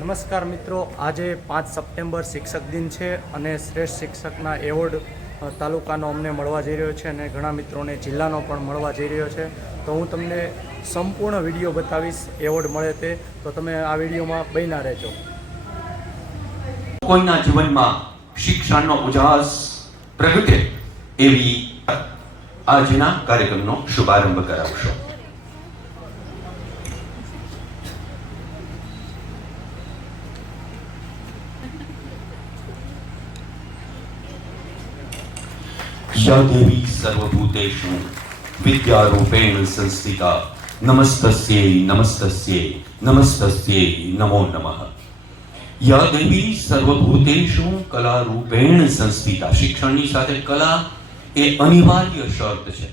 નમસ્કાર મિત્રો, આજે પાંચ સપ્ટેમ્બર શિક્ષક દિન છે અને શ્રેષ્ઠ શિક્ષકના એવોર્ડ તાલુકાનો અમને મળવા જઈ રહ્યો છે અને ઘણા મિત્રોને જિલ્લાનો પણ મળવા જઈ રહ્યો છે. તો હું તમને સંપૂર્ણ વીડિયો બતાવીશ, એવોર્ડ મળે તે. તો તમે આ વિડીયોમાં બન્યા રહેજો. કોઈના જીવનમાં શિક્ષણનો ઉજાસ પ્રગટે એવી આજના કાર્યક્રમનો શુભારંભ કરાવશો. યા દેવી સર્વભૂતેષુ વિદ્યારૂપેણ સંસ્થિતા નમસ્તસ્યૈ નમસ્તસ્યૈ નમસ્તસ્યૈ નમો નમઃ યા દેવી સર્વભૂતેષુ કલા રૂપેણ સંસ્થિતા શિક્ષણની સાથે કલા એ અનિવાર્ય શર્ત છે।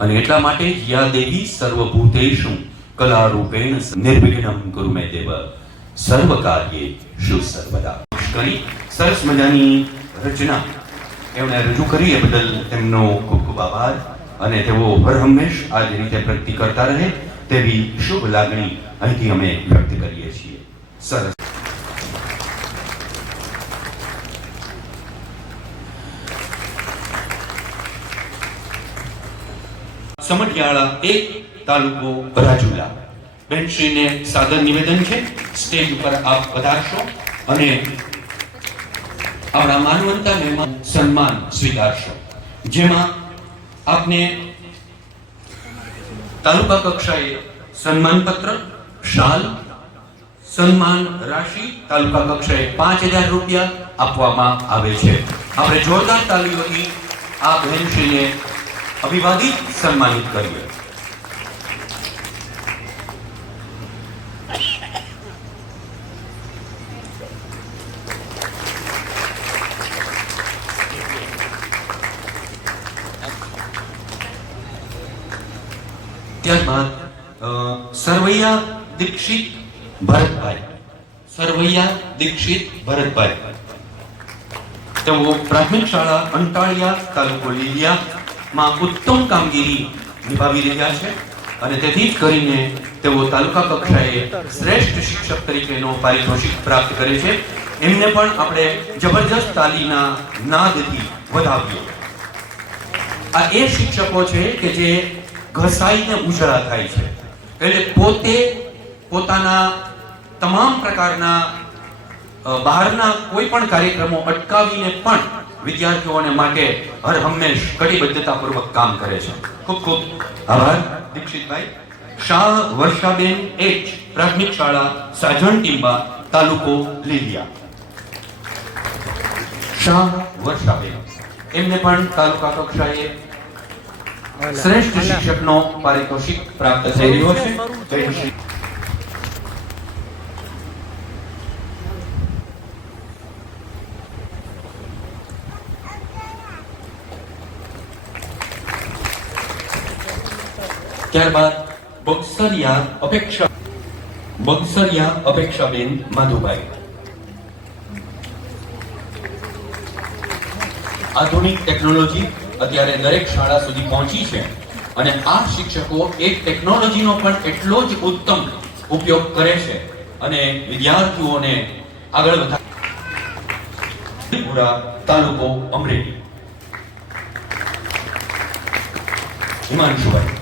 અને એટલા માટે જ યા દેવી સર્વભૂતેષુ કલા રૂપેણ નિર્વિઘ્નમ કુરુ મે દેવ સર્વ કાર્યે સર્વદા કરી સરસ મજાની રચના એમણે રજૂ કરી એ બદલ તેમનો ખૂબ ખૂબ આભાર અને તેઓ હર હંમેશ આ જ રીતે પ્રગતિ કરતા રહે તેવી શુભ લાગણી અહીંથી અમે વ્યક્ત કરીએ છીએ. સરસ. સમઢિયાળા એક તાલુકો રાજુલા. બેનશ્રીને સાદર નિવેદન છે. સ્ટેજ ઉપર આપ પધારશો અને આપણા માનવંતા મહેમાન સન્માન સ્વીકારશો. જેમાં આપને તાલુકા કક્ષાએ સન્માન પત્ર શાલ, સન્માન રાશિ તાલુકા કક્ષાએ પાંચ હજાર રૂપિયા આપવામાં આવે છે. આપણે જોરદાર તાલીઓથી આ બહેનશ્રીને અભિવાદિત સન્માનિત કરીએ. ત્યારબાદ સરવૈયા દીક્ષિત ભરતભાઈ સરવૈયા દીક્ષિત ભરતભાઈ તેઓ પ્રાથમિક શાળા અંટાળિયા તાલુકો લીલિયામાં ઉત્તમ કામગીરી નિભાવી રહ્યા છે અને તેથી કરીને તેઓ તાલુકા કક્ષાએ શ્રેષ્ઠ શિક્ષક તરીકેનો પારિતોષિક પ્રાપ્ત કરે છે. એમને પણ આપણે જબરજસ્ત તાલીના નાદથી વધાવ્યો. આ એ શિક્ષકો છે કે જે ઘસાઈને ઉજળા થાય છે. એટલે પોતે પોતાના તમામ પ્રકારના બહારના કોઈ પણ કાર્યક્રમો અટકાવીને પણ વિદ્યાર્થીઓને માટે હર હંમેશ કટિબદ્ધતાપૂર્વક કામ કરે છે. ખૂબ ખૂબ આભાર, દીક્ષિતભાઈ. શાહ વર્ષાબેન એચ, પ્રાથમિક શાળા, સાજણ ટીંબા તાલુકો લીલિયા. શાહ વર્ષાબેન. એમને પણ તાલુકા કક્ષાએ શ્રેષ્ઠ શિક્ષકનો પારિતોષિક પ્રાપ્ત થઈ રહ્યો છે ત્યારબાદ બક્સરિયા અપેક્ષા બક્સરિયા અપેક્ષાબેન માધુભાઈ આધુનિક ટેકનોલોજી અત્યારે દરેક શાળા સુધી પહોંચી છે અને આ શિક્ષકો એક ટેકનોલોજીનો પણ એટલો જ ઉત્તમ ઉપયોગ કરે છે અને વિદ્યાર્થીઓને આગળ પૂરા તાલુકો અમરેલી. હિમાંશુભાઈ.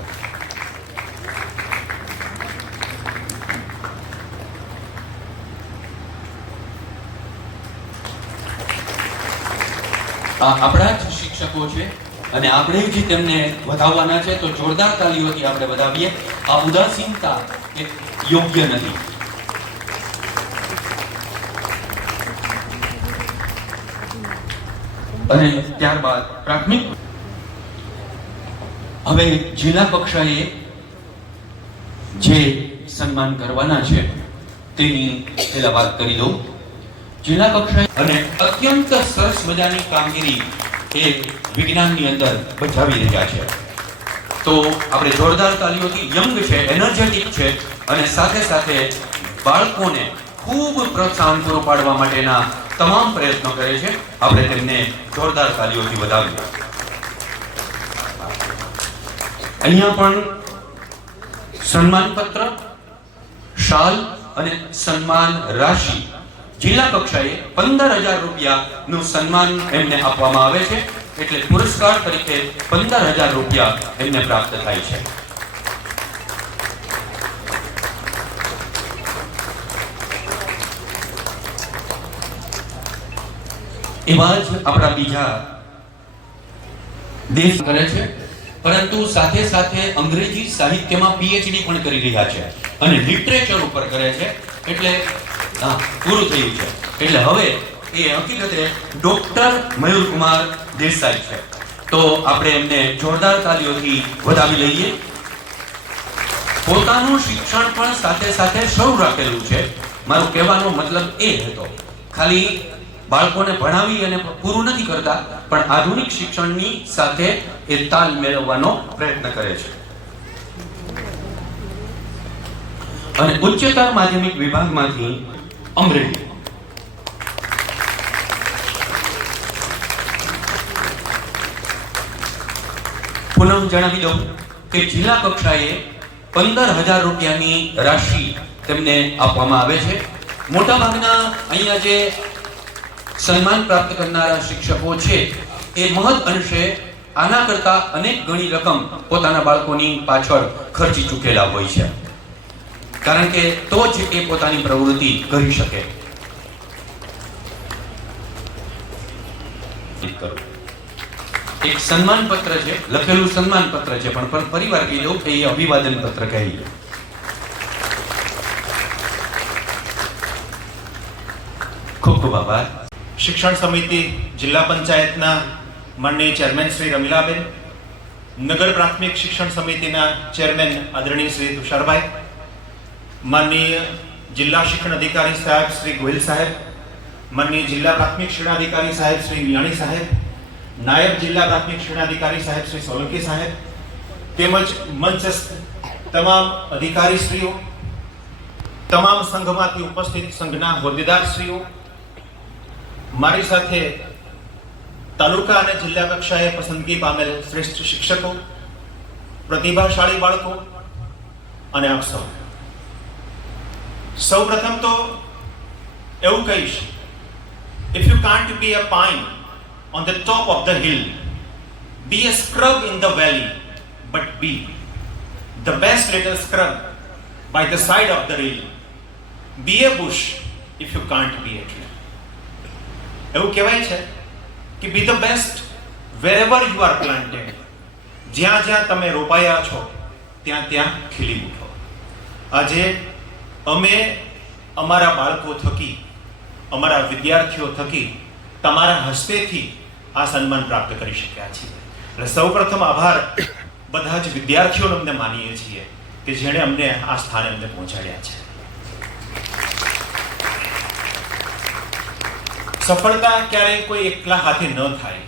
આપણા જ શિક્ષકો છે. અને આપણે જ તેમને વધાવવાના છે, તો જોરદાર તાલીઓથી આપણે વધાવીએ. આ ઉદાસીનતા યોગ્ય નથી. અને ત્યારબાદ પ્રાથમિક. હવે જિલ્લા કક્ષાએ જે સન્માન કરવાના છે, તેની પહેલા વાત કરી દઉં જિલ્લા કક્ષાએ અને અત્યંત સરસ મજાની કામગીરી એ વિજ્ઞાનની અંદર બજાવી રહ્યા છે. તો આપણે જોરદાર તાલીઓથી યંગ છે, એનર્જેટિક છે અને સાથે સાથે બાળકોને ખૂબ પ્રોત્સાહન પૂરું પાડવા માટેના તમામ પ્રયત્નો કરે છે. આપણે તેમને જોરદાર તાલીઓથી વધાવીએ. અહીંયા પણ સન્માનપત્ર, શાલ અને સન્માન રાશિ જિલ્લા કક્ષાએ પંદર હજાર રૂપિયાનું સન્માન એમને આપવામાં આવે છે. એટલે પુરસ્કાર તરીકે પંદર હજાર રૂપિયા એમને પ્રાપ્ત થાય છે. એવા જ આપણા બીજા દેશ કરે છે. પરંતુ સાથે સાથે અંગ્રેજી સાહિત્યમાં પીએચડી પણ કરી રહ્યા છે અને લિટરેચર ઉપર કરે છે. એટલે હા, પૂરું થયું છે. એટલે હવે એ હકીકતે ડોક્ટર મયુરકુમાર દેસાઈ છે. તો આપણે એમને જોરદાર તાલીઓથી વધાવી લઈએ. પોતાનું શિક્ષણ પણ સાથે સાથે શરૂ રાખેલું છે. મારું કહેવાનો મતલબ એ હતો, ખાલી બાળકોને ભણાવી અને પૂરું નથી કરતા, પણ આધુનિક શિક્ષણની સાથે એ તાલ મેળવવાનો પ્રયત્ન કરે છે. અને ઉચ્ચતર માધ્યમિક વિભાગમાંથી અમરેલી પુનઃ જણાવી દઉં કે જિલ્લા કક્ષાએ પંદર હજાર રૂપિયાની રાશિ તેમને આપવામાં આવે છે. મોટાભાગના અહીંયા જે સન્માન પ્રાપ્ત કરનારા શિક્ષકો છે, એ મહદ અંશે આના કરતા અનેક ગણી રકમ પોતાના બાળકોની પાછળ ખર્ચી ચૂકેલા હોય છે. કારણ કે તો જ એ પોતાની પ્રવૃત્તિ કરી શકે. એક સન્માન પત્ર છે, લખેલું સન્માન પત્ર છે, પણ પરિવાર કહી દઉં એ અભિવાદન પત્ર કહી ખૂબ ખૂબ આભાર. શિક્ષણ સમિતિ જિલ્લા પંચાયતના માનનીય ચેરમેન શ્રી રમીલાબેન, નગર પ્રાથમિક શિક્ષણ સમિતિના ચેરમેન આદરણીય શ્રી તુષારભાઈ માનનીય જિલ્લા શિક્ષણ અધિકારી સાહેબ શ્રી ગોહિલ સાહેબ, માનનીય જિલ્લા પ્રાથમિક શિક્ષણાધિકારી સાહેબ શ્રી મિયાણી સાહેબ, નાયબ જિલ્લા પ્રાથમિક શિક્ષણાધિકારી સાહેબ શ્રી સોલંકી સાહેબ, તેમજ મંચસ્થ તમામ અધિકારીશ્રીઓ, તમામ સંઘમાંથી ઉપસ્થિત સંઘના હોદ્દેદારશ્રીઓ, મારી સાથે તાલુકા અને જિલ્લા કક્ષાએ પસંદગી પામેલ શ્રેષ્ઠ શિક્ષકો, પ્રતિભાશાળી બાળકો અને આપ સૌ. સૌ પ્રથમ તો એવું કહીશ if you can't be a pine on the top of the hill be a scrub in the valley but be the best little scrub by the side of the rill be a bush if you can't be tree એવું કહેવાય છે કે be the best wherever you are planted જ્યાં જ્યાં તમે રોપાયા છો, ત્યાં ત્યાં ખીલી ઉઠો. આજે અમે અમારા બાળકો થકી, અમારા વિદ્યાર્થીઓ થકી તમારા હસ્તેથી આ સન્માન પ્રાપ્ત કરી શક્યા છીએ. એટલે સૌપ્રથમ આભાર બધા જ વિદ્યાર્થીઓને અમને માનીએ છીએ કે જેણે અમને આ સ્થાને અમને પહોંચાડ્યા છે. સફળતા ક્યારેય કોઈ એકલા હાથે ન થાય.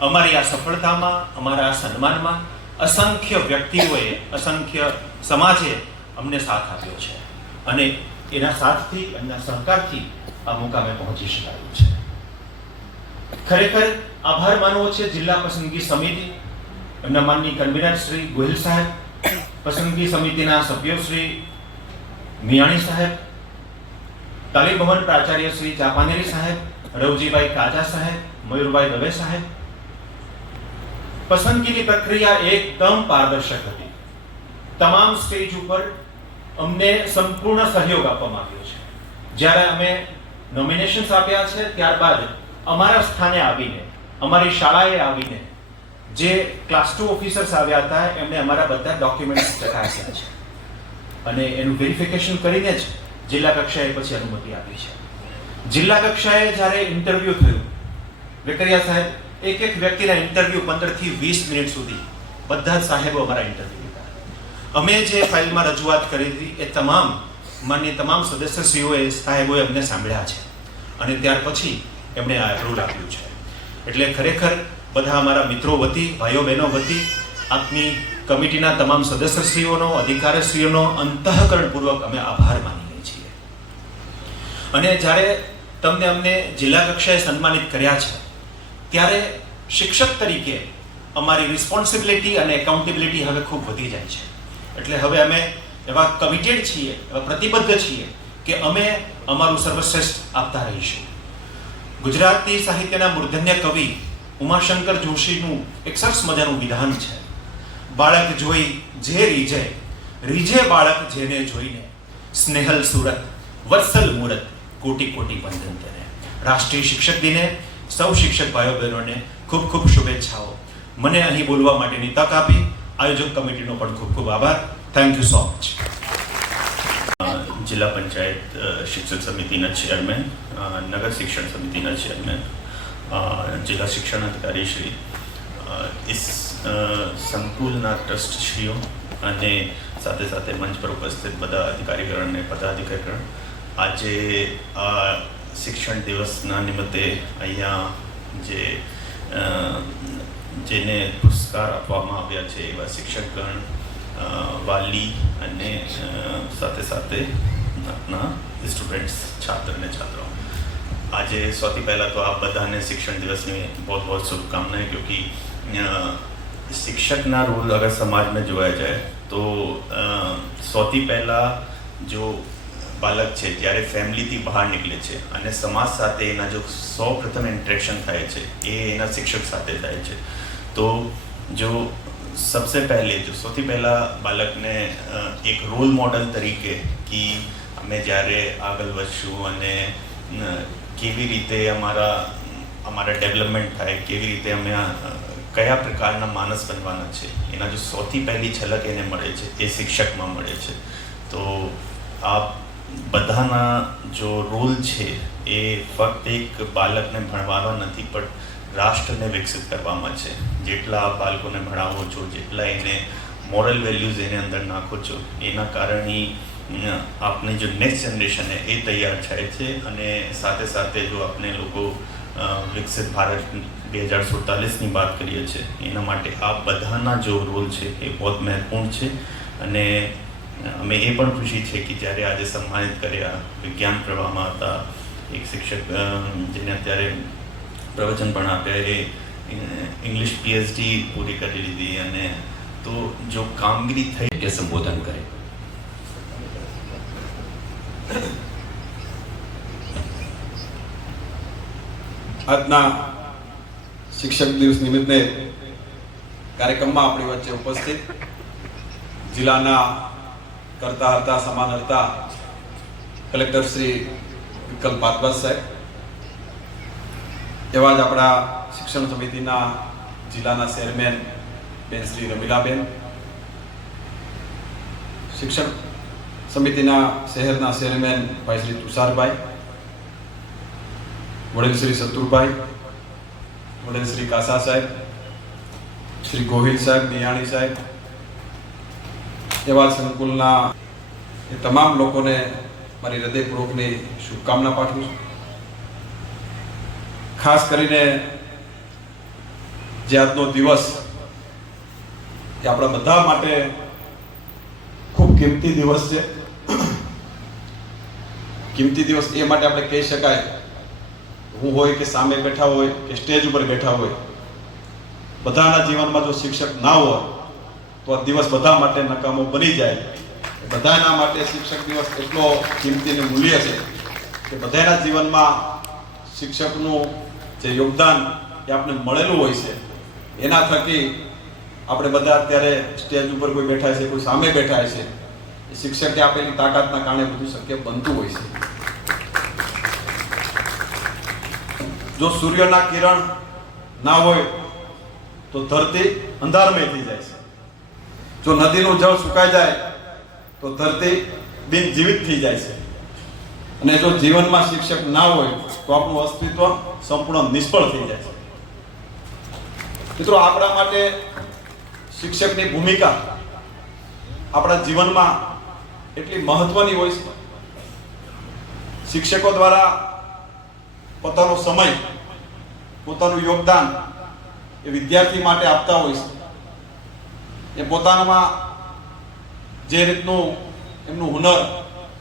અમારી આ સફળતામાં, અમારા આ સન્માનમાં અસંખ્ય વ્યક્તિઓએ, અસંખ્ય સમાજે અમને સાથ આપ્યો છે. અને એના સાથથી, એમના સહકારથી આ મુકામે પહોંચી શકાયું છે. ખરેખર આભાર માનવો છે જિલ્લા પસંદગી સમિતિ, એમના માનની કન્વીનર શ્રી ગોહિલ સાહેબ, પસંદગી સમિતિના સભ્યો શ્રી મિયાણી સાહેબ, તાલીમ ભવન પ્રાચાર્ય શ્રી ચાપાનેરી સાહેબ, રવજીભાઈ કાજા સાહેબ, મયુરભાઈ દવે સાહેબ. પસંદગીની પ્રક્રિયા એકદમ પારદર્શક હતી. તમામ સ્ટેજ ઉપર અમને સંપૂર્ણ સહયોગ આપવામાં આવ્યો છે. જ્યારે અમે નોમિનેશન્સ આપ્યા છે, ત્યારબાદ અમારા સ્થાને આવીને, અમારી શાળાએ આવીને જે ક્લાસ ટુ ઓફિસર્સ આવ્યા હતા એમણે અમારા બધા ડોક્યુમેન્ટ્સ ચકાસ્યા છે. અને એનું વેરિફિકેશન કરીને જ જિલ્લા કક્ષાએ પછી અનુમતિ આપી છે. જિલ્લા કક્ષાએ જ્યારે ઇન્ટરવ્યુ થયું, વેકરિયા સાહેબ, એક એક વ્યક્તિના ઇન્ટરવ્યુ પંદરથી વીસ મિનિટ સુધી બધા સાહેબો અમારા ઇન્ટરવ્યુ અમે જે ફાઇલમાં રજૂઆત કરી હતી, એ તમામ માન્ય તમામ સદસ્યશ્રીઓએ, સાહેબોએ અમને સાંભળ્યા છે. અને ત્યાર પછી એમણે આ એપ્રુવલ આપ્યું છે. એટલે ખરેખર બધા અમારા મિત્રો વતી ભાઈઓ બહેનો વતી, આપની કમિટીના તમામ સદસ્યશ્રીઓનો, અધિકારીશ્રીઓનો અંતઃકરણપૂર્વક અમે આભાર માનીએ છીએ. અને જ્યારે તમને અમને જિલ્લા કક્ષાએ સન્માનિત કર્યા છે, ત્યારે શિક્ષક તરીકે અમારી રિસ્પોન્સિબિલિટી અને એકાઉન્ટેબિલિટી હવે ખૂબ વધી જાય છે. એટલે હવે અમે એવા કમિટેડ છીએ, એવા પ્રતિબદ્ધ છીએ કે અમે અમારું સર્વશ્રેષ્ઠ આપતા રહીશું. ગુજરાતી સાહિત્યના મૂર્ધન્ય કવિ ઉમાશંકર જોશીનું એક સરસ મજાનું વિધાન છે. બાળક જોઈ જે રીજે રીજે બાળક જેને જોઈને સ્નેહલ સુરત, વત્સલ મૂરત, કોટી કોટી વંદન તેને. રાષ્ટ્રીય શિક્ષક દિને, સૌ શિક્ષક ભાઈઓ બહેનોને ખૂબ ખૂબ શુભેચ્છાઓ. મને અહીં બોલવા માટેની તક આપી આયોજક કમિટીનો પણ ખૂબ ખૂબ આભાર. થેન્ક યુ સો મચ જિલ્લા પંચાયત શિક્ષણ શિક્ષક સમિતિના ચેરમેન નગર શિક્ષણ સમિતિના ચેરમેન જિલ્લા શિક્ષણ અધિકારી શ્રી ઇસ સંકુલના ટ્રસ્ટશ્રીઓ અને સાથે સાથે મંચ પર ઉપસ્થિત બધા અધિકારીગણ અને પદાધિકારીગણ. આજે આ શિક્ષણ દિવસના નિમિત્તે અહીંયા જે જેને પુરસ્કાર આપવામાં આવ્યા છે એવા શિક્ષકગણ વાલી અને સાથે સાથે આપના સ્ટુડન્ટ્સ છાત્ર અને છાત્રાઓ આજે સૌથી પહેલાં તો આપ બધાને શિક્ષણ દિવસની બહુ બહુ શુભકામનાएं क्योंकि શિક્ષકના રોલ અગર સમાજમાં જોયા જાય, તો સૌથી પહેલાં જો બાળક છે, જ્યારે ફેમિલીથી બહાર નીકળે છે અને સમાજ સાથે એના જો સૌ પ્રથમ ઇન્ટરેક્શન થાય છે, એ એના શિક્ષક સાથે થાય છે. તો જો સબસે પહેલે, જો સૌથી પહેલાં બાળકને એક રોલ મોડલ તરીકે કે અમે જ્યારે આગળ વધશું અને કેવી રીતે અમારા અમારા ડેવલપમેન્ટ થાય, કેવી રીતે અમે કયા પ્રકારના માણસ બનવાના છે, એના જો સૌથી પહેલી ઝલક એને મળે છે, એ શિક્ષકમાં મળે છે. તો આપ બધાના જો રોલ છે, એ ફક્ત એક બાળકને ભણવાનો નથી, પણ રાષ્ટ્રને વિકસિત કરવામાં છે. જેટલા બાળકોને ભણાવો છો, જેટલા એને મોરલ વેલ્યુઝ એને અંદર નાખો છો, એના કારણે આપની જો નેક્સ્ટ જનરેશન એ તૈયાર થાય છે અને સાથે સાથે જો આપણે લોકો વિકસિત ભારત બે હજાર સુડતાલીસની વાત કરીએ છીએ, એના માટે આ બધાના જો રોલ છે, એ બહુ મહત્વપૂર્ણ છે. અને અમે એ પણ ખુશી છે કે જ્યારે આજે સન્માનિત કર્યા વિજ્ઞાન પ્રવાહમાં હતા, એક શિક્ષક જેને અત્યારે પ્રવચન પણ આપ્યા એ ઇંગ્લિશ પીએચડી પૂરી કરી લીધી અને તો જો કામગીરી થઈ કે સંબોધન કરે. આજના શિક્ષક દિવસ નિમિત્તે કાર્યક્રમમાં આપણી વચ્ચે ઉપસ્થિત જિલ્લાના કરતા હતા, સમાન હતા. કલેક્ટર શ્રી વિકલ્પ પાટવાસ સાહેબ. એવા જ આપણા શિક્ષણ સમિતિના જિલ્લાના ચેરમેન બેન શ્રી રમીલાબેન. શિક્ષણ સમિતિના શહેરના ચેરમેન ભાઈ શ્રી તુષારભાઈ. વડીલ શ્રી સંતુરભાઈ. વડીલ શ્રી કાસા સાહેબ. શ્રી ગોહિલ સાહેબ મિયાણી સાહેબ. એવા સંકુલના એ તમામ લોકોને મારી હૃદયપૂર્વકની શુભકામના પાઠવું છું. ખાસ કરીને જે આજનો દિવસ એ આપણા બધા માટે ખૂબ કિંમતી દિવસ છે. કિંમતી દિવસ એ માટે આપણે કહી શકાય, હું હોય કે સામે બેઠા હોય કે સ્ટેજ ઉપર બેઠા હોય, બધાના જીવનમાં જો શિક્ષક ના હોય તો આ દિવસ બધા માટે નકામો બની જાય. બધાના માટે શિક્ષક દિવસ એટલો કિંમતી મૂલ્ય છે કે બધાના જીવનમાં શિક્ષકનું જે યોગદાન એ આપણે મળેલું હોય છે. એના થકી આપણે બધા અત્યારે સ્ટેજ ઉપર કોઈ બેઠા છે, કોઈ સામે બેઠા છે, એ શિક્ષકે આપેલી તાકાતના કારણે બધું શક્ય બનતું હોય છે. જો સૂર્યના કિરણ ના હોય તો ધરતી અંધારમય થઈ જાય છે. જો નદીનું જળ સુકાઈ જાય, તો ધરતી બિનજીવિત થઈ જાય છે. અને જો જીવનમાં શિક્ષક ના હોય, તો આપણું અસ્તિત્વ સંપૂર્ણ નિષ્ફળ થઈ જાય છે. મિત્રો, આપણા માટે શિક્ષકની ભૂમિકા આપણા જીવનમાં એટલી મહત્વની હોય છે. શિક્ષકો દ્વારા પોતાનો સમય, પોતાનું યોગદાન એ વિદ્યાર્થી માટે આપતા હોય છે. એ પોતાનામાં જે રીતનું એમનું હુનર,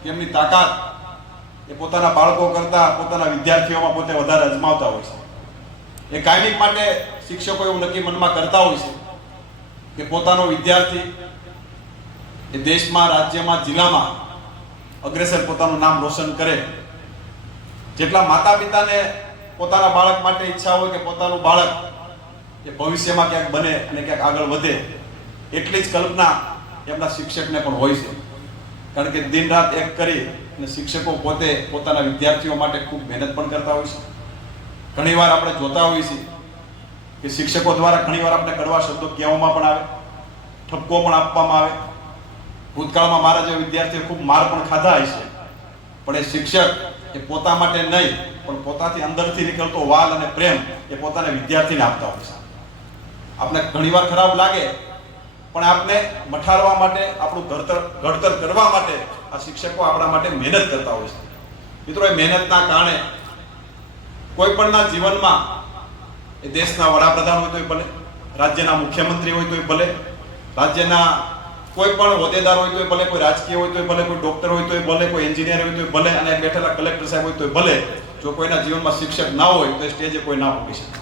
કે એમની તાકાત, એ પોતાના બાળકો કરતા પોતાના વિદ્યાર્થીઓમાં પોતે વધારે અજમાવતા હોય છે. એ કાયમિક માટે શિક્ષકો એવું નક્કી મનમાં કરતા હોય છે કે પોતાનો વિદ્યાર્થી એ દેશમાં, રાજ્યમાં, જિલ્લામાં અગ્રેસર પોતાનું નામ રોશન કરે. જેટલા માતા પિતાને પોતાના બાળક માટે ઈચ્છા હોય કે પોતાનું બાળક એ ભવિષ્યમાં ક્યાંક બને અને ક્યાંક આગળ વધે એટલી જ કલ્પના એમના શિક્ષકને પણ હોય છે. કારણ કે દિન રાત એક કરી અને શિક્ષકો પોતે પોતાના વિદ્યાર્થીઓ માટે ખૂબ મહેનત પણ કરતા હોય છે. ઘણીવાર આપણે જોતા હોઈએ છીએ કે શિક્ષકો દ્વારા ઘણીવાર આપણે કડવા શબ્દો કહેવામાં પણ આવે, ઠપકો પણ આપવામાં આવે. ભૂતકાળમાં મારા જે વિદ્યાર્થીઓ ખૂબ માર પણ ખાધા હશે પણ એ શિક્ષક એ પોતા માટે નહીં, પણ પોતાથી અંદરથી નીકળતો વાલ અને પ્રેમ એ પોતાના વિદ્યાર્થીને આપતા હોય છે. આપણે ઘણીવાર ખરાબ લાગે પણ આપને મઠારવા માટે, આપણું ઘડતર ઘડતર કરવા માટે આ શિક્ષકો આપણા માટે મહેનત કરતા હોય છે. મિત્રો, એ મહેનતના કારણે કોઈ પણના જીવનમાં એ દેશના વડાપ્રધાન હોય તોય ભલે, રાજ્યના મુખ્યમંત્રી હોય તોય ભલે, રાજ્યના કોઈ પણ હોદ્દેદાર હોય તોય ભલે, કોઈ રાજકીય હોય તોય ભલે, કોઈ ડોક્ટર હોય તોય ભલે, કોઈ એન્જિનિયર હોય તોય ભલે, અને બેઠેલા કલેક્ટર સાહેબ હોય તોય ભલે, જો કોઈના જીવનમાં શિક્ષક ના હોય તો એ સ્ટેજે કોઈ ના પહોંચી શકે.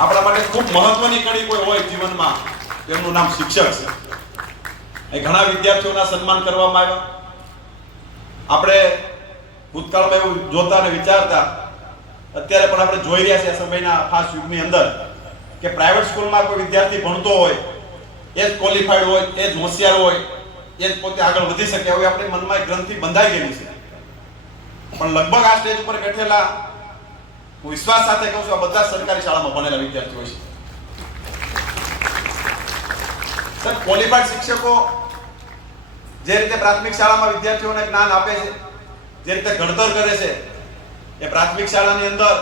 આપણા માટે ખૂબ મહત્વની કડી કોઈ હોય જીવનમાં તો એમનું નામ શિક્ષક છે. એ ઘણા વિદ્યાર્થીઓના સન્માન કરવામાં આવ્યા. આપણે ભૂતકાળમાં એવું જોતા અને વિચારતા, અત્યારે પણ આપણે જોઈ રહ્યા છીએ સમયના ખાસ યુગની અંદર, કે પ્રાઇવેટ સ્કૂલમાં કોઈ વિદ્યાર્થી ભણતો હોય, એ જ ક્વોલિફાઈડ હોય, એ જ હોશિયાર હોય, એ જ પોતે આગળ વધી શકે, એવું આપણી મનમાં એક ગ્રંથિ બંધાઈ ગયેલી છે. પણ લગભગ આ સ્ટેજ ઉપર બેઠેલા, હું વિશ્વાસ સાથે કહું છું, આ બધા સરકારી શાળામાં ભણેલા વિદ્યાર્થીઓ છે. સર ક્વોલિફાઈડ શિક્ષકો જે રીતે પ્રાથમિક શાળામાં વિદ્યાર્થીઓને જ્ઞાન આપે છે, જે રીતે ઘડતર કરે છે, એ પ્રાથમિક શાળાની અંદર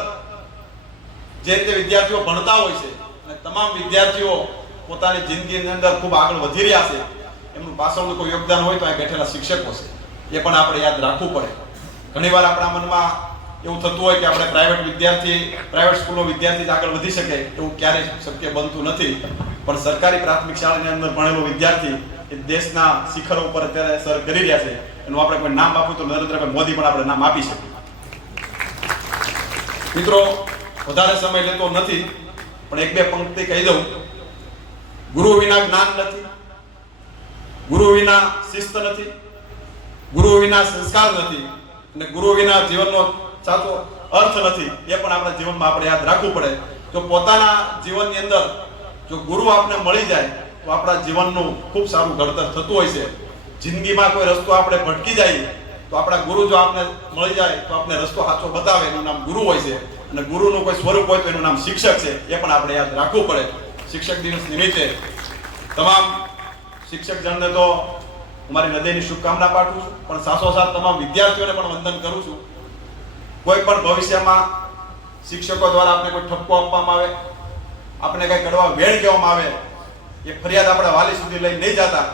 જે રીતે વિદ્યાર્થીઓ ભણતા હોય છે અને તમામ વિદ્યાર્થીઓ પોતાની જિંદગીની અંદર ખૂબ આગળ વધી રહ્યા છે, એમનું પાછળનું કોઈ યોગદાન હોય તો અહીં બેઠેલા શિક્ષકો છે. એ પણ આપણે યાદ રાખવું પડે. ઘણીવાર આપણા મનમાં એવું થતું હોય કે આપણે પ્રાઇવેટ વિદ્યાર્થી પ્રાઇવેટ સ્કૂલનો વિદ્યાર્થી જ આગળ વધી શકે એવું ક્યારેય શક્ય બનતું નથી. પણ સરકારી પ્રાથમિક શાળાની અંદર ભણેલો વિદ્યાર્થી એ દેશના શિખરો ઉપર અત્યારે સર કરી રહ્યા છે. એનું આપણે કોઈ નામ આપવું તો નરેન્દ્રભાઈ મોદી પણ આપણે નામ આપી શકીએ. મિત્રો, વધારે સમય લેતો નથી, પણ એક બે પંક્તિ કહી દઉં. ગુરુ વિના જ્ઞાન નથી, ગુરુ વિના શિસ્ત નથી, ગુરુ વિના સંસ્કાર નથી અને ગુરુ વિના જીવનનો સાચો અર્થ નથી, એ પણ આપણા જીવનમાં આપણે યાદ રાખવું પડે. તો પોતાના જીવનની અંદર જો ગુરુ આપણે મળી જાય, તો આપણા જીવનનું ખૂબ સારું ઘડતર થતું હોય છે. જિંદગીમાં કોઈ રસ્તો આપણે ભટકી જાય, તો આપણા ગુરુ જો આપણે મળી જાય, તો આપણે રસ્તો સાચો બતાવે, એનું નામ ગુરુ હોય છે. અને ગુરુનું કોઈ સ્વરૂપ હોય તો એનું નામ શિક્ષક છે, એ પણ આપણે યાદ રાખવું પડે. શિક્ષક દિવસ નિમિત્તે તમામ શિક્ષક જણને તો મારી હૃદયની શુભકામના પાઠવું છું, પણ સાથોસાથ તમામ વિદ્યાર્થીઓને પણ વંદન કરું છું. કોઈ પણ ભવિષ્યમાં શિક્ષકો દ્વારા આપણે કોઈ ઠપકો આપવામાં આવે આપણે કઈ કડવા વેણ કહેવામાં આવે? એ ફરિયાદ આપણે વાલી સુધી લઈ નહીં જતા.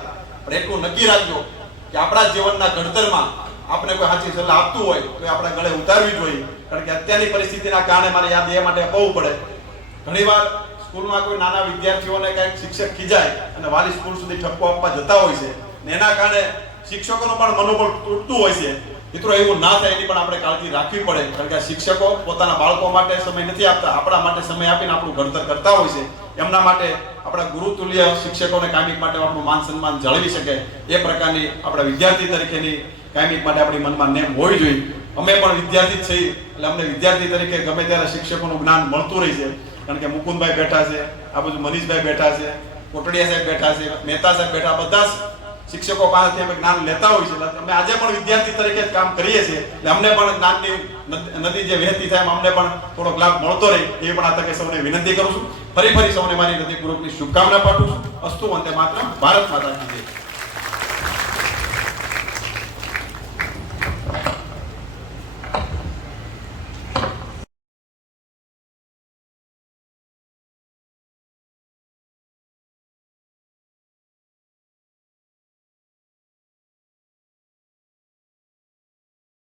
પણ એટલું નક્કી રાખજો કે આપણા જીવનના ઘડતરમાં આપણે કોઈ સાચી સલાહ આપતું હોય તો એ આપણા ગળે ઉતારવી જોઈએ. કારણ કે અત્યારની પરિસ્થિતિના કારણે મારે યાદ એ માટે અપાવવું પડે. ઘણીવાર સ્કૂલમાં કોઈ નાના વિદ્યાર્થીઓને કંઈક શિક્ષક ખીજાય અને વાલી સ્કૂલ સુધી ઠપકો આપવા જતા હોય છે. ને એના કારણે શિક્ષકોનું પણ મનોબળ તૂટતું હોય છે. મિત્રો, એવું ના થાય એની પણ આપણે કાળજી રાખવી પડે, કારણ કે શિક્ષકો પોતાના બાળકો માટે સમય નથી આપતા, આપણા માટે સમય આપીને આપણું ઘડતર કરતા હોય છે. એમના માટે આપણા ગુરુતુલ્ય શિક્ષકોને કાયમિક માટે આપણું માન સન્માન જાળવી શકે એ પ્રકારની આપણા વિદ્યાર્થી તરીકેની કાયમિક માટે આપણી મનમાં નેમ હોવી જોઈએ. અમે પણ વિદ્યાર્થી છીએ, એટલે અમને વિદ્યાર્થી તરીકે ગમે ત્યારે શિક્ષકોનું જ્ઞાન મળતું રહે છે. કારણ કે મુકુંદભાઈ બેઠા છે, આ બાજુ મનીષભાઈ બેઠા છે, કોટડિયા સાહેબ બેઠા છે, મહેતા સાહેબ બેઠા બધા શિક્ષકો પાસેથી અમે જ્ઞાન લેતા હોય છે અમે આજે પણ વિદ્યાર્થી તરીકે કામ કરીએ છીએ. એટલે અમને પણ જ્ઞાનની નદ- જે વહેતી થાય અમને પણ થોડોક લાભ મળતો રહે. એ પણ આ તકે સૌને વિનંતી કરું છું. ફરી ફરી સૌને મારી હૃદયપૂર્વકની શુભકામના પાઠવું છું. અસ્તુ અંતે માત્ર ભારત માતા જય.